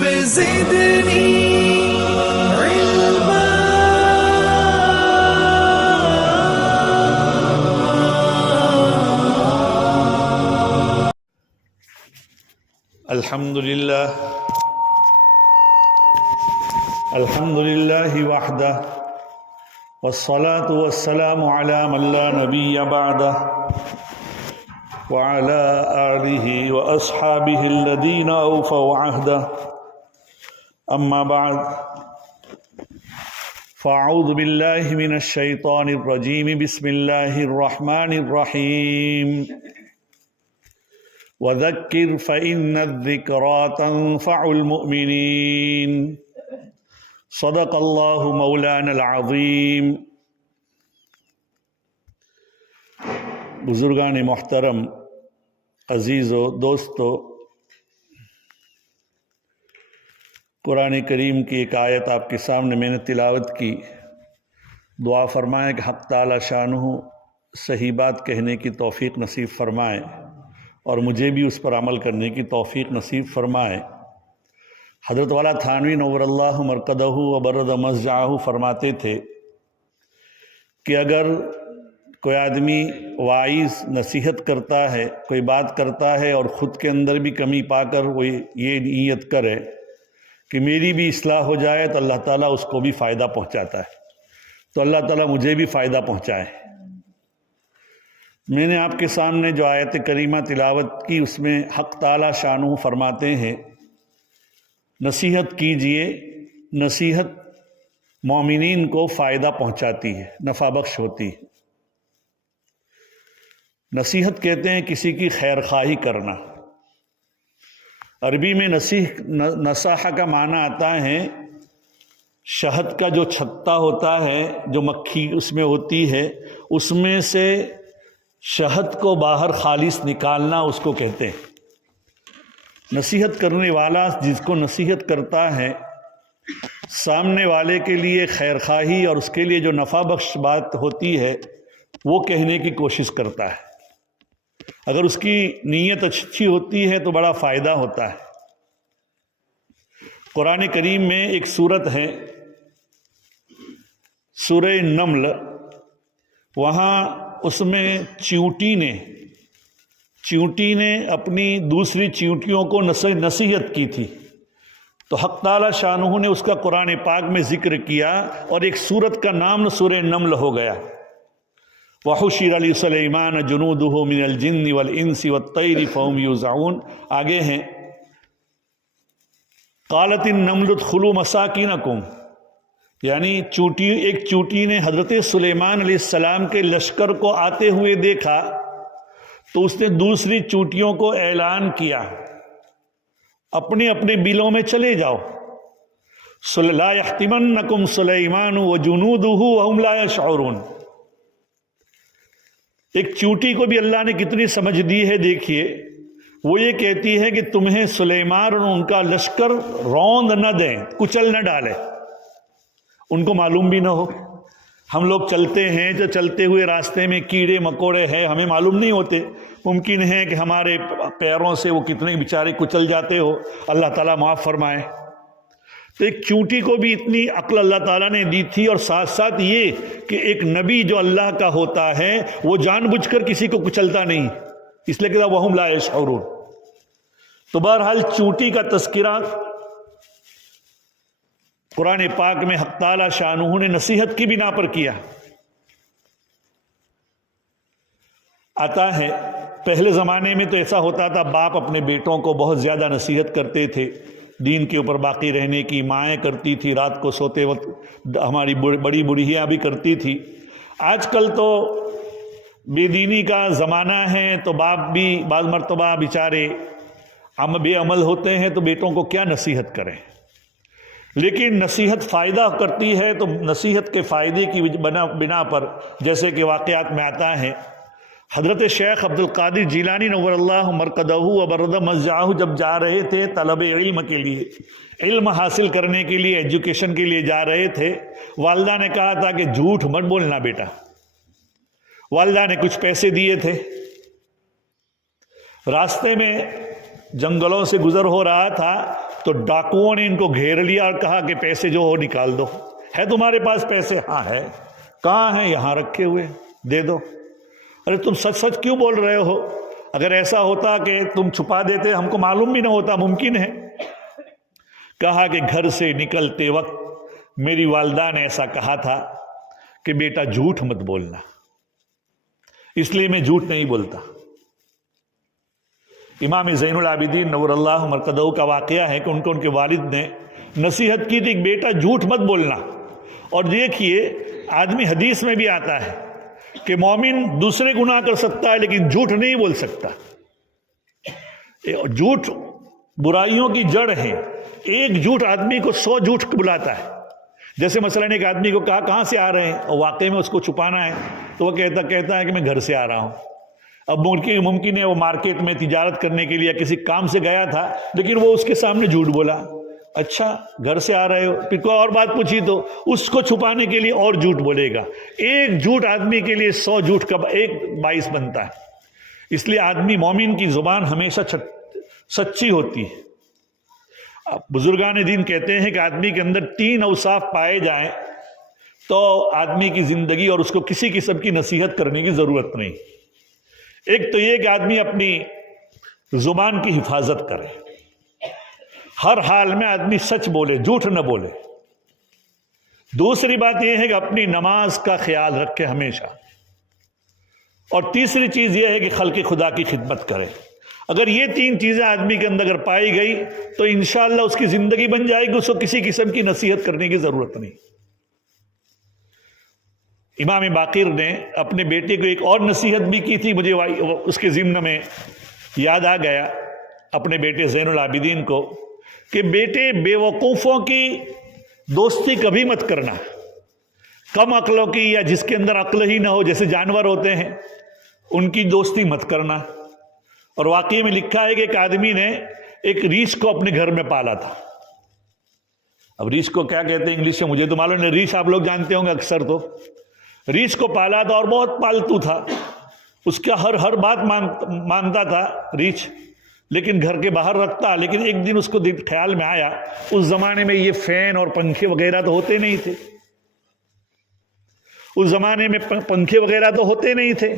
رب زدني علما الحمد لله وحده والصلاة والسلام على من لا نبي بعده وعلى آله وأصحابه الذين أوفوا عهده أما بعد فأعوذ بالله من الشيطان الرجيم بسم الله الرحمن الرحيم وذكر فإن الذكرى تنفع المؤمنين صدق اللہ مولانا العظیم۔ بزرگان محترم، عزیزو، دوستو، قرآن کریم کی ایک آیت آپ کے سامنے میں نے تلاوت کی۔ دعا فرمائیں کہ حق تعالی شانہ صحیح بات کہنے کی توفیق نصیب فرمائے اور مجھے بھی اس پر عمل کرنے کی توفیق نصیب فرمائے۔ حضرت والا تھانوی نور اللہ مرقدہ و برد مضجعہ فرماتے تھے کہ اگر کوئی آدمی واعظ نصیحت کرتا ہے، کوئی بات کرتا ہے اور خود کے اندر بھی کمی پا کر وہ یہ نیت کرے کہ میری بھی اصلاح ہو جائے تو اللہ تعالیٰ اس کو بھی فائدہ پہنچاتا ہے، تو اللہ تعالیٰ مجھے بھی فائدہ پہنچائے۔ میں نے آپ کے سامنے جو آیت کریمہ تلاوت کی، اس میں حق تعالی شانہ فرماتے ہیں نصیحت کیجئے، نصیحت مومنین کو فائدہ پہنچاتی ہے، نفع بخش ہوتی ہے۔ نصیحت کہتے ہیں کسی کی خیر خواہی کرنا۔ عربی میں نصاحہ کا معنی آتا ہے شہد کا جو چھتا ہوتا ہے، جو مکھی اس میں ہوتی ہے، اس میں سے شہد کو باہر خالص نکالنا، اس کو کہتے ہیں۔ نصیحت کرنے والا جس کو نصیحت کرتا ہے، سامنے والے کے لیے خیر خواہی اور اس کے لیے جو نفع بخش بات ہوتی ہے وہ کہنے کی کوشش کرتا ہے۔ اگر اس کی نیت اچھی ہوتی ہے تو بڑا فائدہ ہوتا ہے۔ قرآن کریم میں ایک سورت ہے سورہ نمل، وہاں اس میں چیونٹی نے اپنی دوسری چیونٹیوں کو نصیحت کی تھی، تو حق تعالی شانہ نے اس کا قرآن پاک میں ذکر کیا اور ایک سورت کا نام سورہ نمل ہو گیا۔ وَحُشِرَ لِسُلَيْمَانَ جُنُودُهُ مِنَ الْجِنِّ وَالْإِنسِ وَالطَّيْرِ فَهُمْ يُوزَعُونَ۔ آگے ہیں قَالَتِ النَّمْلُ ادْخُلُوا مَسَاكِنَكُمْ، یعنی ایک چونٹی نے حضرت سلیمان علیہ السلام کے لشکر کو آتے ہوئے دیکھا تو اس نے دوسری چونٹیوں کو اعلان کیا اپنے اپنے بلوں میں چلے جاؤ۔ لَا يَحْتِمَنَّكُمْ سُلَيْمَانُ وَجُنُودُهُ وَهُمْ لَا يَشْعُرُونَ۔ ایک چونٹی کو بھی اللہ نے کتنی سمجھ دی ہے، دیکھیے، وہ یہ کہتی ہے کہ تمہیں سلیمان اور ان کا لشکر روند نہ دیں، کچل نہ ڈالے، ان کو معلوم بھی نہ ہو۔ ہم لوگ چلتے ہیں جو چلتے ہوئے راستے میں کیڑے مکوڑے ہیں، ہمیں معلوم نہیں ہوتے، ممکن ہے کہ ہمارے پیروں سے وہ کتنے بیچارے کچل جاتے ہو، اللہ تعالیٰ معاف فرمائے۔ تو ایک چونٹی کو بھی اتنی عقل اللہ تعالیٰ نے دی تھی، اور ساتھ ساتھ یہ کہ ایک نبی جو اللہ کا ہوتا ہے وہ جان بوجھ کر کسی کو کچلتا نہیں، اس لیے کہ وَهُمْ لَا يَشْعُرُونَ۔ تو بہرحال چونٹی کا تذکرہ قرآن پاک میں حق تعالی شانہ نے نصیحت کی بنا پر کیا۔ آتا ہے پہلے زمانے میں تو ایسا ہوتا تھا، باپ اپنے بیٹوں کو بہت زیادہ نصیحت کرتے تھے دین کے اوپر باقی رہنے کی، مائیں کرتی تھی، رات کو سوتے وقت ہماری بڑی بوڑھیاں بھی کرتی تھی۔ آج کل تو بے دینی کا زمانہ ہے، تو باپ بھی بعض مرتبہ بیچارے بے عمل ہوتے ہیں، تو بیٹوں کو کیا نصیحت کریں۔ لیکن نصیحت فائدہ کرتی ہے، تو نصیحت کے فائدے کی بنا پر جیسے کہ واقعات میں آتا ہے، حضرت شیخ عبد القادر جیلانی نور اللہ مرقدہ و برد مضجعہ جب جا رہے تھے طلب علم کے لیے، علم حاصل کرنے کے لیے، ایجوکیشن کے لیے جا رہے تھے، والدہ نے کہا تھا کہ جھوٹ مت بولنا بیٹا۔ والدہ نے کچھ پیسے دیے تھے، راستے میں جنگلوں سے گزر ہو رہا تھا تو ڈاکوؤں نے ان کو گھیر لیا اور کہا کہ پیسے جو ہو نکال دو. ہے تمہارے پاس پیسے؟ ہاں ہے. کہاں ہیں؟ یہاں رکھے ہوئے، دے دو. ارے تم سچ سچ کیوں بول رہے ہو؟ اگر ایسا ہوتا کہ تم چھپا دیتے ہم کو معلوم بھی نہ ہوتا. ممکن ہے. کہا کہ گھر سے نکلتے وقت میری والدہ نے ایسا کہا تھا کہ بیٹا جھوٹ مت بولنا، اس لیے میں جھوٹ نہیں بولتا. امام زین العابدین نور اللہ مرقدہ کا واقعہ ہے کہ ان کو ان کے والد نے نصیحت کی تھی کہ بیٹا جھوٹ مت بولنا. اور دیکھیے آدمی، حدیث میں بھی آتا ہے کہ مومن دوسرے گناہ کر سکتا ہے لیکن جھوٹ نہیں بول سکتا. جھوٹ برائیوں کی جڑ ہے. ایک جھوٹ آدمی کو 100 جھوٹ بلاتا ہے. جیسے مثلا ایک آدمی کو کہا کہاں سے آ رہے ہیں، اور واقعی میں اس کو چھپانا ہے تو وہ کہتا ہے کہ میں گھر سے آ رہا ہوں. اب ممکن ہے وہ مارکیٹ میں تجارت کرنے کے لیے کسی کام سے گیا تھا لیکن وہ اس کے سامنے جھوٹ بولا. اچھا گھر سے آ رہے ہو، پھر کوئی اور بات پوچھی تو اس کو چھپانے کے لیے اور جھوٹ بولے گا. ایک جھوٹ آدمی کے لیے 100 جھوٹ کا ایک باعث بنتا ہے. اس لیے آدمی مومن کی زبان ہمیشہ سچی ہوتی ہے. بزرگان دین کہتے ہیں کہ آدمی کے اندر 3 اوصاف پائے جائیں تو آدمی کی زندگی اور اس کو کسی قسم کی نصیحت کرنے کی ضرورت نہیں. ایک تو یہ کہ آدمی اپنی زبان کی حفاظت کرے، ہر حال میں آدمی سچ بولے، جھوٹ نہ بولے. دوسری بات یہ ہے کہ اپنی نماز کا خیال رکھے ہمیشہ. اور تیسری چیز یہ ہے کہ خلق خدا کی خدمت کرے. اگر یہ 3 چیزیں آدمی کے اندر اگر پائی گئی تو انشاءاللہ اس کی زندگی بن جائے گی، اس کو کسی قسم کی نصیحت کرنے کی ضرورت نہیں. امام باقر نے اپنے بیٹے کو ایک اور نصیحت بھی کی تھی، مجھے اس کے ضمن میں یاد آ گیا اپنے بیٹے زین العابدین کو کہ بیٹے بے وقوفوں کی دوستی کبھی مت کرنا، کم عقلوں کی یا جس کے اندر عقل ہی نہ ہو جیسے جانور ہوتے ہیں ان کی دوستی مت کرنا. اور واقعی میں لکھا ہے کہ ایک آدمی نے ایک ریچھ کو اپنے گھر میں پالا تھا. اب ریچھ کو کیا کہتے ہیں انگلش میں مجھے تو معلوم نہیں، ریچھ آپ لوگ جانتے ہوں گے اکثر. تو ریچھ کو پالا تھا اور بہت پالتو تھا، اس کا ہر بات مانتا تھا ریچھ، لیکن گھر کے باہر رکھتا. لیکن ایک دن اس کو خیال میں آیا، اس زمانے میں یہ فین اور پنکھے وغیرہ تو ہوتے نہیں تھے، اس زمانے میں پنکھے وغیرہ تو ہوتے نہیں تھے.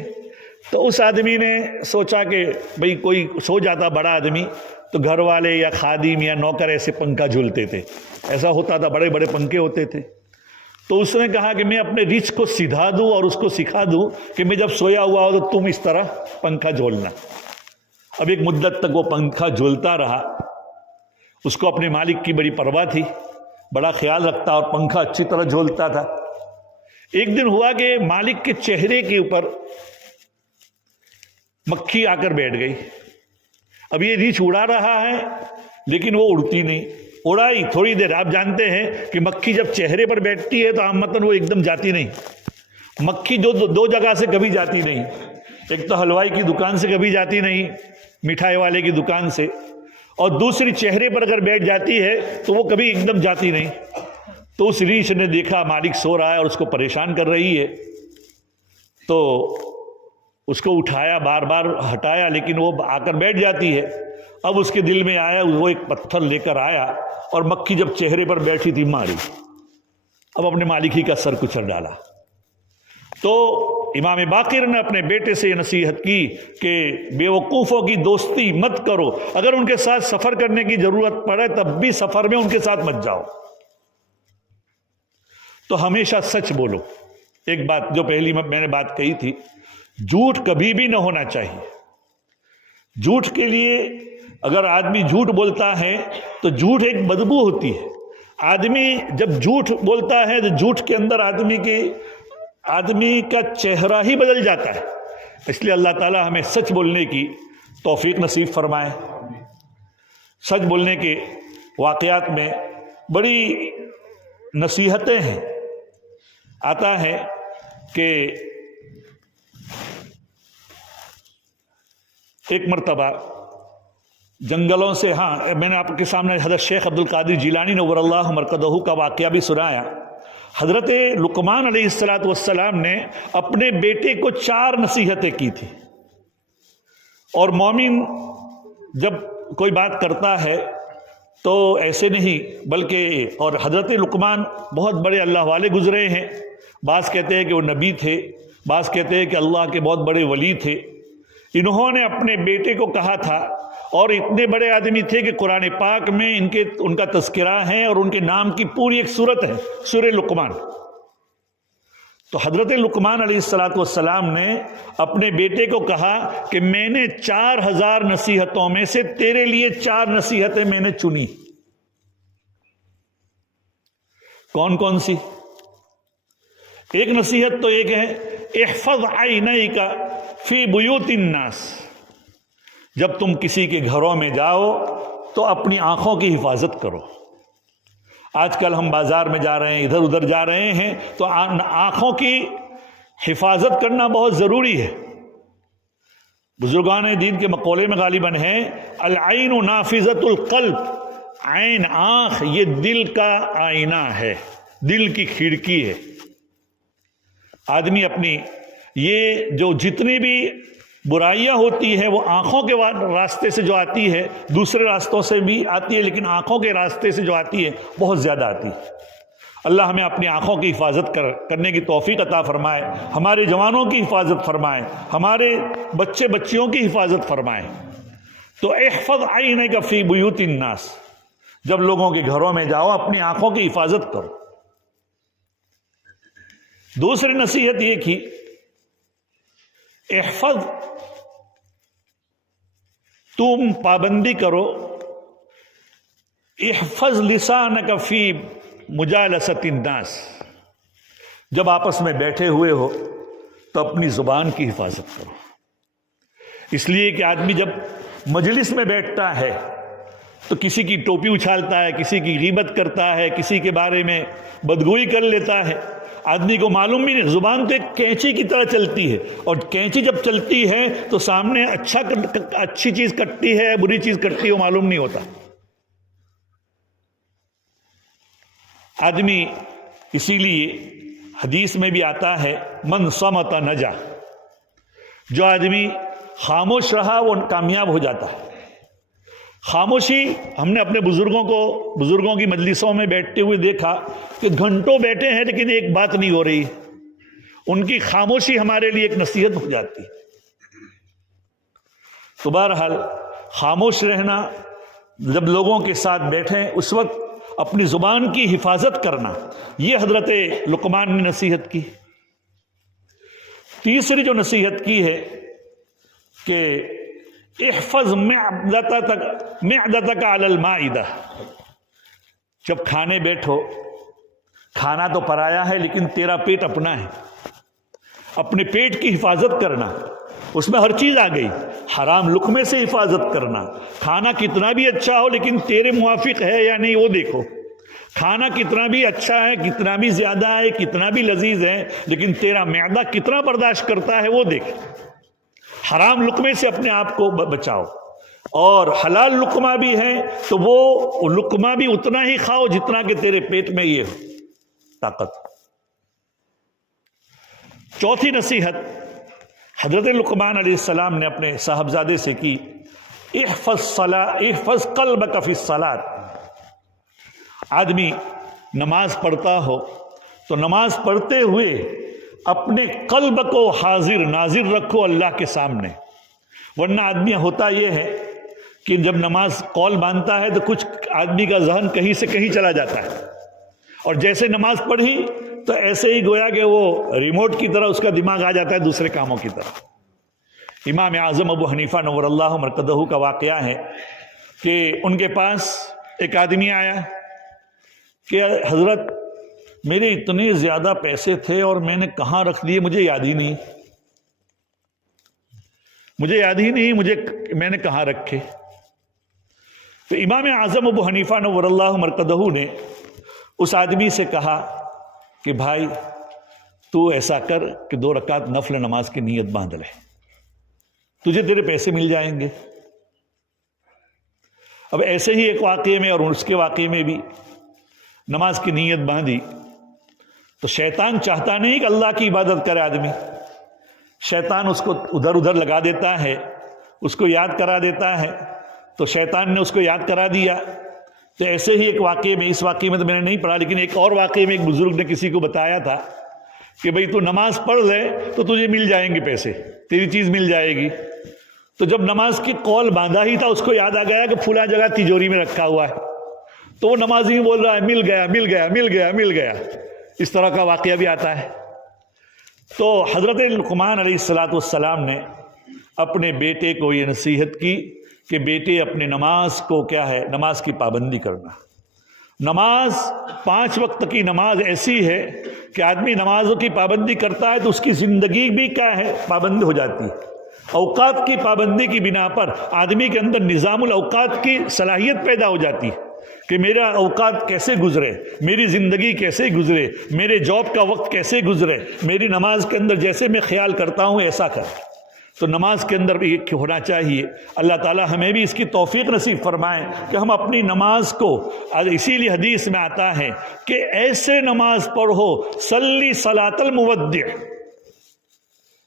تو اس آدمی نے سوچا کہ بھئی کوئی سو جاتا بڑا آدمی تو گھر والے یا خادم یا نوکر ایسے پنکھا جھولتے تھے، ایسا ہوتا تھا، بڑے بڑے پنکھے ہوتے تھے. تو اس نے کہا کہ میں اپنے ریچھ کو سدھا دوں اور اس کو سکھا دوں کہ میں جب سویا ہوا ہو تو تم اس طرح پنکھا جھولنا. اب ایک مدت تک وہ پنکھا جھولتا رہا. اس کو اپنے مالک کی بڑی پرواہ تھی، بڑا خیال رکھتا اور پنکھا اچھی طرح جھولتا تھا. ایک دن ہوا کہ مالک کے چہرے کے اوپر مکھی آ کر بیٹھ گئی. اب یہ ریچھ اڑا رہا ہے لیکن وہ اڑتی نہیں. اڑائی تھوڑی دیر، آپ جانتے ہیں کہ مکھی جب چہرے پر بیٹھتی ہے تو عامتاً وہ ایک دم جاتی نہیں. مکھی دو جگہ سے کبھی جاتی نہیں، ایک تو حلوائی کی دکان سے کبھی جاتی نہیں، مٹھائی والے کی دکان سے، اور دوسری چہرے پر اگر بیٹھ جاتی ہے تو وہ کبھی ایک دم جاتی نہیں. تو اس ریچھ نے دیکھا مالک سو رہا ہے اور اس کو پریشان کر رہی ہے، تو اس کو اٹھایا، بار بار ہٹایا لیکن وہ آ کر بیٹھ جاتی ہے. اب اس کے دل میں آیا، وہ ایک پتھر لے کر آیا اور مکھی جب چہرے پر بیٹھی تھی ماری. اب اپنے مالک ہی کا سر کچل ڈالا. تو امام باقر نے اپنے بیٹے سے یہ نصیحت کی کہ بے وقوفوں کی دوستی مت کرو. اگر ان کے ساتھ سفر کرنے کی ضرورت پڑے تب بھی سفر میں ان کے ساتھ مت جاؤ. تو ہمیشہ سچ بولو. ایک بات جو پہلی میں نے بات کہی تھی، جھوٹ کبھی بھی نہ ہونا چاہیے. جھوٹ کے لیے اگر آدمی جھوٹ بولتا ہے تو جھوٹ ایک بدبو ہوتی ہے. آدمی جب جھوٹ بولتا ہے تو جھوٹ کے اندر آدمی کا چہرہ ہی بدل جاتا ہے. اس لیے اللہ تعالی ہمیں سچ بولنے کی توفیق نصیب فرمائے. سچ بولنے کے واقعات میں بڑی نصیحتیں ہیں. آتا ہے کہ ایک مرتبہ جنگلوں سے، میں نے آپ کے سامنے حضرت شیخ عبد القادر جیلانی نور اللہ مرقدہ کا واقعہ بھی سنایا. حضرت لقمان علیہ السلام نے اپنے بیٹے کو 4 نصیحتیں کی تھی. اور مومن جب کوئی بات کرتا ہے تو ایسے نہیں، بلکہ اور حضرت لقمان بہت بڑے اللہ والے گزرے ہیں. بعض کہتے ہیں کہ وہ نبی تھے، بعض کہتے ہیں کہ اللہ کے بہت بڑے ولی تھے. انہوں نے اپنے بیٹے کو کہا تھا، اور اتنے بڑے آدمی تھے کہ قرآن پاک میں ان کا تذکرہ ہے اور ان کے نام کی پوری ایک سورت ہے، سورہ لقمان. تو حضرت لقمان علیہ السلام نے اپنے بیٹے کو کہا کہ میں نے 4000 نصیحتوں میں سے تیرے لیے 4 نصیحتیں میں نے چنی. کون کون سی؟ ایک نصیحت تو ایک ہے احفظ عینیک فی بیوت الناس. جب تم کسی کے گھروں میں جاؤ تو اپنی آنکھوں کی حفاظت کرو. آج کل ہم بازار میں جا رہے ہیں، ادھر ادھر جا رہے ہیں، تو آنکھوں کی حفاظت کرنا بہت ضروری ہے. بزرگان دین کے مقولے میں غالباً ہے العین نافذۃ القلب. عین، آنکھ، یہ دل کا آئینہ ہے، دل کی کھڑکی ہے. آدمی اپنی یہ جو جتنی بھی برائیاں ہوتی ہے وہ آنکھوں کے راستے سے جو آتی ہے، دوسرے راستوں سے بھی آتی ہے، لیکن آنکھوں کے راستے سے جو آتی ہے بہت زیادہ آتی ہے. اللہ ہمیں اپنی آنکھوں کی حفاظت کرنے کی توفیق عطا فرمائے، ہمارے جوانوں کی حفاظت فرمائے، ہمارے بچے بچیوں کی حفاظت فرمائے. تو احفظ عینک فی بیوت الناس، جب لوگوں کے گھروں میں جاؤ اپنی آنکھوں کی حفاظت کرو. دوسری نصیحت یہ کی احفظ، تم پابندی کرو، احفظ لسانک فی مجالست الناس. جب آپس میں بیٹھے ہوئے ہو تو اپنی زبان کی حفاظت کرو. اس لیے کہ آدمی جب مجلس میں بیٹھتا ہے تو کسی کی ٹوپی اچھالتا ہے، کسی کی غیبت کرتا ہے، کسی کے بارے میں بدگوئی کر لیتا ہے. آدمی کو معلوم بھی نہیں، زبان تو ایک کینچی کی طرح چلتی ہے، اور کینچی جب چلتی ہے تو سامنے اچھی چیز کٹتی ہے، بری چیز کٹتی ہے، وہ معلوم نہیں ہوتا. آدمی اسی لیے حدیث میں بھی آتا ہے من صمت نجا، جو آدمی خاموش رہا وہ کامیاب ہو جاتا ہے. خاموشی، ہم نے اپنے بزرگوں کی مجلسوں میں بیٹھتے ہوئے دیکھا کہ گھنٹوں بیٹھے ہیں لیکن ایک بات نہیں ہو رہی. ان کی خاموشی ہمارے لیے ایک نصیحت ہو جاتی. تو بہرحال خاموش رہنا، جب لوگوں کے ساتھ بیٹھیں اس وقت اپنی زبان کی حفاظت کرنا، یہ حضرت لقمان نے نصیحت کی. تیسری جو نصیحت کی ہے کہ احفظ معدتک علی المائدہ. جب کھانے بیٹھو، کھانا تو پرایا ہے لیکن تیرا پیٹ اپنا ہے، اپنے پیٹ کی حفاظت کرنا. اس میں ہر چیز آ گئی، حرام لقمے سے حفاظت کرنا. کھانا کتنا بھی اچھا ہو لیکن تیرے موافق ہے یا نہیں وہ دیکھو. کھانا کتنا بھی اچھا ہے، کتنا بھی زیادہ ہے، کتنا بھی لذیذ ہے، لیکن تیرا معدہ کتنا برداشت کرتا ہے وہ دیکھ. حرام لقمے سے اپنے آپ کو بچاؤ، اور حلال لقمہ بھی ہے تو وہ لقمہ بھی اتنا ہی کھاؤ جتنا کہ تیرے پیٹ میں یہ ہو طاقت. چوتھی نصیحت حضرت لقمان علیہ السلام نے اپنے صاحبزادے سے کی احفظ قلبک فی الصلاۃ. آدمی نماز پڑھتا ہو تو نماز پڑھتے ہوئے اپنے قلب کو حاضر ناظر رکھو اللہ کے سامنے. ورنہ آدمی ہوتا یہ ہے کہ جب نماز قول باندھتا ہے تو کچھ آدمی کا ذہن کہیں سے کہیں چلا جاتا ہے، اور جیسے نماز پڑھی تو ایسے ہی گویا کہ وہ ریموٹ کی طرح اس کا دماغ آ جاتا ہے دوسرے کاموں کی طرف. امام اعظم ابو حنیفہ نور اللہ مرقدہ کا واقعہ ہے کہ ان کے پاس ایک آدمی آیا کہ حضرت میرے اتنے زیادہ پیسے تھے اور میں نے کہاں رکھ دیے، مجھے یاد ہی نہیں، میں نے کہاں رکھے. تو امام اعظم ابو حنیفہ نور اللہ مرقدہ نے اس آدمی سے کہا کہ بھائی تو ایسا کر کہ 2 رکعت نفل نماز کی نیت باندھ لے، تجھے تیرے پیسے مل جائیں گے. اب ایسے ہی ایک واقعے میں اور اس کے واقعے میں بھی نماز کی نیت باندھی تو شیطان چاہتا نہیں کہ اللہ کی عبادت کرے آدمی. شیطان اس کو ادھر ادھر لگا دیتا ہے، اس کو یاد کرا دیتا ہے تو شیطان نے اس کو یاد کرا دیا. تو ایسے ہی ایک واقعے میں، اس واقعے میں تو میں نے نہیں پڑھا، لیکن ایک اور واقعے میں ایک بزرگ نے کسی کو بتایا تھا کہ بھئی تو نماز پڑھ لے تو تجھے مل جائیں گے پیسے، تیری چیز مل جائے گی. تو جب نماز کی قول باندھا ہی تھا، اس کو یاد آ گیا کہ فلاں جگہ تجوری میں رکھا ہوا ہے. تو وہ نمازی بول رہا ہے مل گیا مل گیا مل گیا مل گیا. اس طرح کا واقعہ بھی آتا ہے. تو حضرت لقمان علیہ السلام نے اپنے بیٹے کو یہ نصیحت کی کہ بیٹے اپنے نماز کو کیا ہے، نماز کی پابندی کرنا. نماز 5 وقت کی نماز ایسی ہے کہ آدمی نمازوں کی پابندی کرتا ہے تو اس کی زندگی بھی کیا ہے، پابند ہو جاتی ہے. اوقات کی پابندی کی بنا پر آدمی کے اندر نظام الاوقات کی صلاحیت پیدا ہو جاتی ہے کہ میرا اوقات کیسے گزرے، میری زندگی کیسے گزرے، میرے جاب کا وقت کیسے گزرے، میری نماز کے اندر جیسے میں خیال کرتا ہوں ایسا کر. تو نماز کے اندر بھی ہونا چاہیے. اللہ تعالی ہمیں بھی اس کی توفیق نصیب فرمائے کہ ہم اپنی نماز کو، اسی لیے حدیث میں آتا ہے کہ ایسے نماز پڑھو صلی صلاۃ المودع،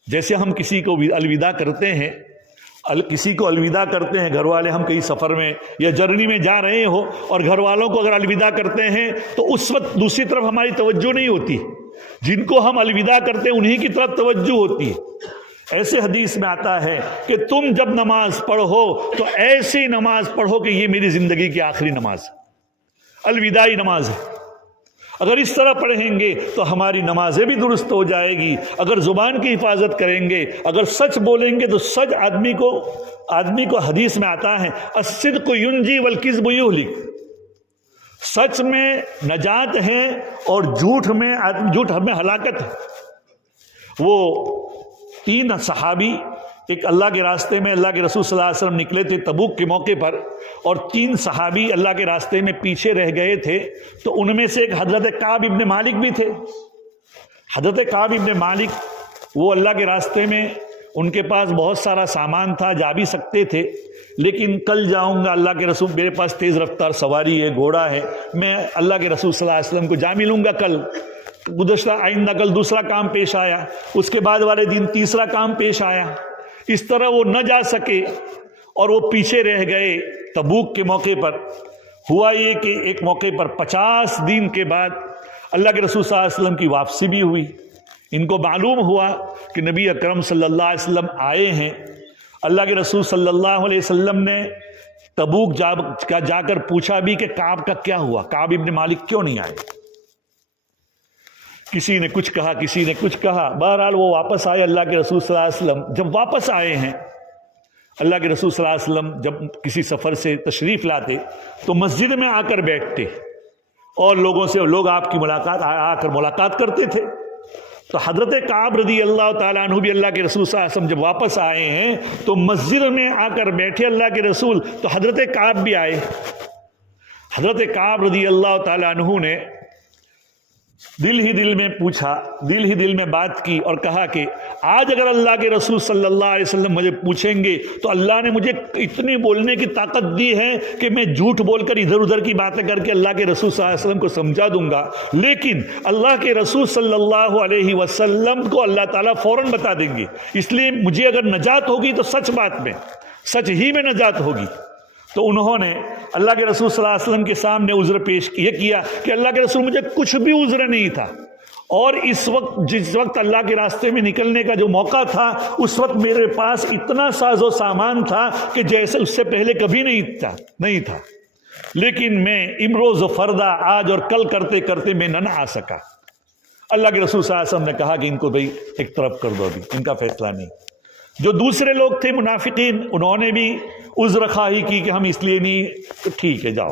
جیسے ہم کسی کو الوداع کرتے ہیں، کسی کو الوداع کرتے ہیں، گھر والے، ہم کہیں سفر میں یا جرنی میں جا رہے ہو اور گھر والوں کو اگر الوداع کرتے ہیں تو اس وقت دوسری طرف ہماری توجہ نہیں ہوتی، جن کو ہم الوداع کرتے ہیں انہی کی طرف توجہ ہوتی ہے. ایسے حدیث میں آتا ہے کہ تم جب نماز پڑھو تو ایسی نماز پڑھو کہ یہ میری زندگی کی آخری نماز، الوداعی نماز ہے. اگر اس طرح پڑھیں گے تو ہماری نمازیں بھی درست ہو جائے گی. اگر زبان کی حفاظت کریں گے، اگر سچ بولیں گے تو سچ آدمی کو حدیث میں آتا ہے الصدق ینجی والکذب یہلک، سچ میں نجات ہے اور جھوٹ میں ہلاکت ہے. وہ 3 صحابی ایک اللہ کے راستے میں، اللہ کے رسول صلی اللہ علیہ وسلم نکلے تھے تبوک کے موقع پر، اور 3 صحابی اللہ کے راستے میں پیچھے رہ گئے تھے. تو ان میں سے ایک حضرت کعب ابن مالک بھی تھے. حضرت کعب ابن مالک وہ اللہ کے راستے میں، ان کے پاس بہت سارا سامان تھا، جا بھی سکتے تھے، لیکن کل جاؤں گا، اللہ کے رسول، میرے پاس تیز رفتار سواری ہے، گھوڑا ہے، میں اللہ کے رسول صلی اللہ علیہ وسلم کو جا ملوں گا کل. گزشتہ آئندہ کل دوسرا کام پیش آیا، اس کے بعد والے دن تیسرا کام پیش آیا. اس طرح وہ نہ جا سکے اور وہ پیچھے رہ گئے. تبوک کے موقع پر ہوا یہ کہ ایک موقع پر 50 دن کے بعد اللہ کے رسول صلی اللہ علیہ وسلم کی واپسی بھی ہوئی. ان کو معلوم ہوا کہ نبی اکرم صلی اللہ علیہ وسلم آئے ہیں. اللہ کے رسول صلی اللہ علیہ وسلم نے تبوک جا کر پوچھا بھی کہ کعب کا کیا ہوا، کعب ابن مالک کیوں نہیں آئے. کسی نے کچھ کہا، کسی نے کچھ کہا. بہرحال وہ واپس آئے. اللہ کے رسول صلی اللہ علیہ وسلم جب واپس آئے ہیں، اللہ کے رسول صلی اللہ علیہ وسلم جب کسی سفر سے تشریف لاتے تو مسجد میں آ کر بیٹھتے اور لوگ آپ کی آ کر ملاقات کرتے تھے. تو حضرت کعب رضی اللہ تعالیٰ عنہ بھی اللہ کے رسول صلی اللہ علیہ وسلم جب واپس آئے ہیں تو مسجد میں آ کر بیٹھے اللہ کے رسول. تو حضرت کعب بھی آئے. حضرت کعب رضی اللہ تعالیٰ عنہ نے دل ہی دل میں پوچھا، دل ہی دل میں بات کی اور کہا کہ آج اگر اللہ کے رسول صلی اللہ علیہ وسلم مجھے پوچھیں گے تو اللہ نے مجھے اتنی بولنے کی طاقت دی ہے کہ میں جھوٹ بول کر ادھر ادھر کی باتیں کر کے اللہ کے رسول صلی اللہ علیہ وسلم کو سمجھا دوں گا، لیکن اللہ کے رسول صلی اللہ علیہ وسلم کو اللہ تعالیٰ فوراً بتا دیں گے. اس لیے مجھے اگر نجات ہوگی تو سچ بات میں، سچ ہی میں نجات ہوگی. تو انہوں نے اللہ کے رسول صلی اللہ علیہ وسلم کے سامنے عذر پیش کیا کہ اللہ کے رسول مجھے کچھ بھی عذر نہیں تھا، اور جس وقت اللہ کے راستے میں نکلنے کا جو موقع تھا اس وقت میرے پاس اتنا ساز و سامان تھا کہ جیسے اس سے پہلے کبھی نہیں تھا، لیکن میں امروز و فردا، آج اور کل کرتے کرتے میں نہ آ سکا. اللہ کے رسول صلی اللہ علیہ وسلم نے کہا کہ ان کو بھائی ایک طرف کر دو، ابھی ان کا فیصلہ نہیں. جو دوسرے لوگ تھے منافقین، انہوں نے بھی عذر خواہی کی کہ ہم اس لیے نہیں، تو ٹھیک ہے جاؤ.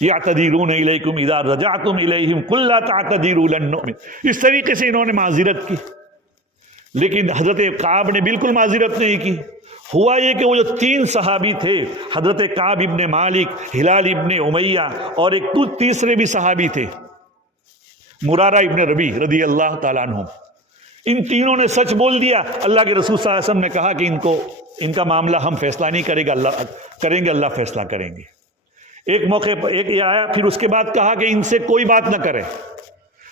یعتذرون الیکم اذا رجعتم الیہم قل لا تعتذروا لن نؤمن. اس طریقے سے انہوں نے معذرت کی، لیکن حضرت کعب نے بالکل معذرت نہیں کی. ہوا یہ کہ وہ جو 3 صحابی تھے، حضرت کعب ابن مالک، ہلال ابن امیہ، اور ایک تیسرے بھی صحابی تھے مرارہ ابن ربیع رضی اللہ تعالیٰ عنہ، ان تینوں نے سچ بول دیا. اللہ کے رسول صلی اللہ علیہ وسلم نے کہا کہ ان کا معاملہ ہم فیصلہ نہیں کریں گے، اللہ فیصلہ کریں گے. ایک موقع پر ایک یہ آیا، پھر اس کے بعد کہا کہ ان سے کوئی بات نہ کرے.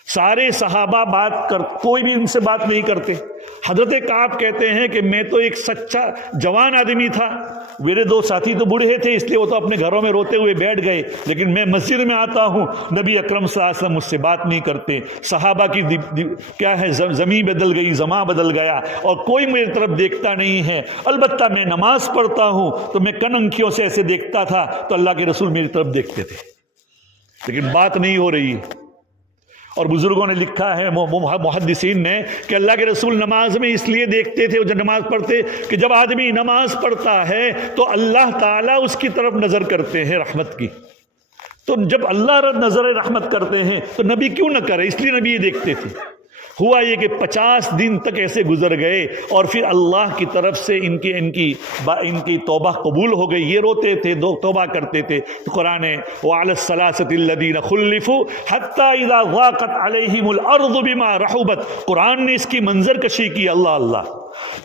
سارے صحابہ کوئی بھی ان سے بات نہیں کرتے. حضرت کعب کہتے ہیں کہ میں تو ایک سچا جوان آدمی تھا، میرے دو ساتھی تو بوڑھے تھے، اس لیے وہ تو اپنے گھروں میں روتے ہوئے بیٹھ گئے، لیکن میں مسجد میں آتا ہوں، نبی اکرم صلی اللہ علیہ وسلم مجھ سے بات نہیں کرتے، صحابہ کی کیا ہے زمین بدل گئی، زماں بدل گیا، اور کوئی میری طرف دیکھتا نہیں ہے، البتہ میں نماز پڑھتا ہوں تو میں کننکھیوں سے ایسے دیکھتا تھا تو اللہ کے رسول میری طرف دیکھتے تھے، لیکن بات نہیں ہو رہی۔ اور بزرگوں نے لکھا ہے، محدثین نے، کہ اللہ کے رسول نماز میں اس لیے دیکھتے تھے جب نماز پڑھتے کہ جب آدمی نماز پڑھتا ہے تو اللہ تعالیٰ اس کی طرف نظر کرتے ہیں رحمت کی، تو جب اللہ نظر رحمت کرتے ہیں تو نبی کیوں نہ کرے، اس لیے نبی یہ دیکھتے تھے۔ ہوا یہ کہ 50 دن تک ایسے گزر گئے اور پھر اللہ کی طرف سے ان کی توبہ قبول ہو گئی، یہ روتے تھے، توبہ کرتے تھے، تو قرآن وعلی الثلاثة الذین خلفوا حتی اذا ضاقت علیہم الارض بما رحبت، قرآن نے اس کی منظر کشی کی، اللہ اللہ،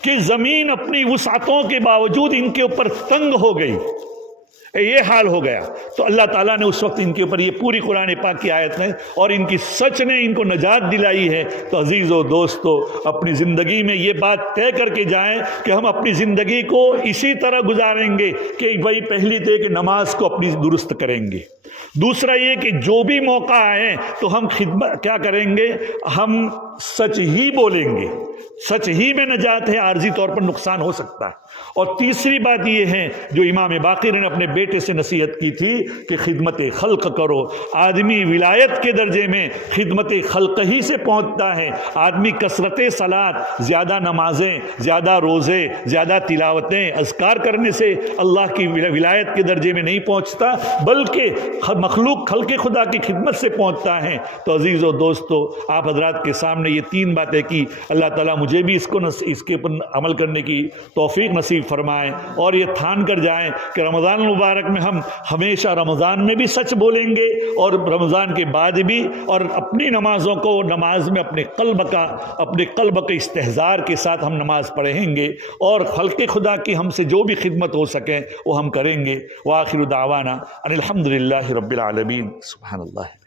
کہ زمین اپنی وسعتوں کے باوجود ان کے اوپر تنگ ہو گئی، یہ حال ہو گیا، تو اللہ تعالیٰ نے اس وقت ان کے اوپر یہ پوری قرآن پاک کی آیت ہے اور ان کی سچ نے ان کو نجات دلائی ہے۔ تو عزیزو دوستو، اپنی زندگی میں یہ بات طے کر کے جائیں کہ ہم اپنی زندگی کو اسی طرح گزاریں گے کہ بھائی پہلی طے کہ نماز کو اپنی درست کریں گے، دوسرا یہ کہ جو بھی موقع آئے تو ہم خدمت کیا کریں گے، ہم سچ ہی بولیں گے، سچ ہی میں نجات ہے، عارضی طور پر نقصان ہو سکتا ہے۔ اور تیسری بات یہ ہے جو امام باقر نے اپنے بیٹے سے نصیحت کی تھی کہ خدمت خلق کرو۔ آدمی ولایت کے درجے میں خدمت خلق ہی سے پہنچتا ہے، آدمی کثرت صلاۃ، زیادہ نمازیں، زیادہ روزے، زیادہ تلاوتیں، اذکار کرنے سے اللہ کی ولایت کے درجے میں نہیں پہنچتا، بلکہ مخلوق خلق خدا کی خدمت سے پہنچتا ہے۔ تو عزیزو دوستو، آپ حضرات کے سامنے یہ 3 باتیں کی، اللہ تعالیٰ مجھے بھی اس کے اوپر عمل کرنے کی توفیق نصیب فرمائیں، اور یہ ٹھان کر جائیں کہ رمضان المبارک میں ہم ہمیشہ رمضان میں بھی سچ بولیں گے اور رمضان کے بعد بھی، اور اپنی نمازوں کو نماز میں اپنے قلب کے استحضار کے ساتھ ہم نماز پڑھیں گے، اور خلق خدا کی ہم سے جو بھی خدمت ہو سکے وہ ہم کریں گے۔ وآخر دعوانا ان الحمد للہ رب العالمین۔ سبحان اللہ۔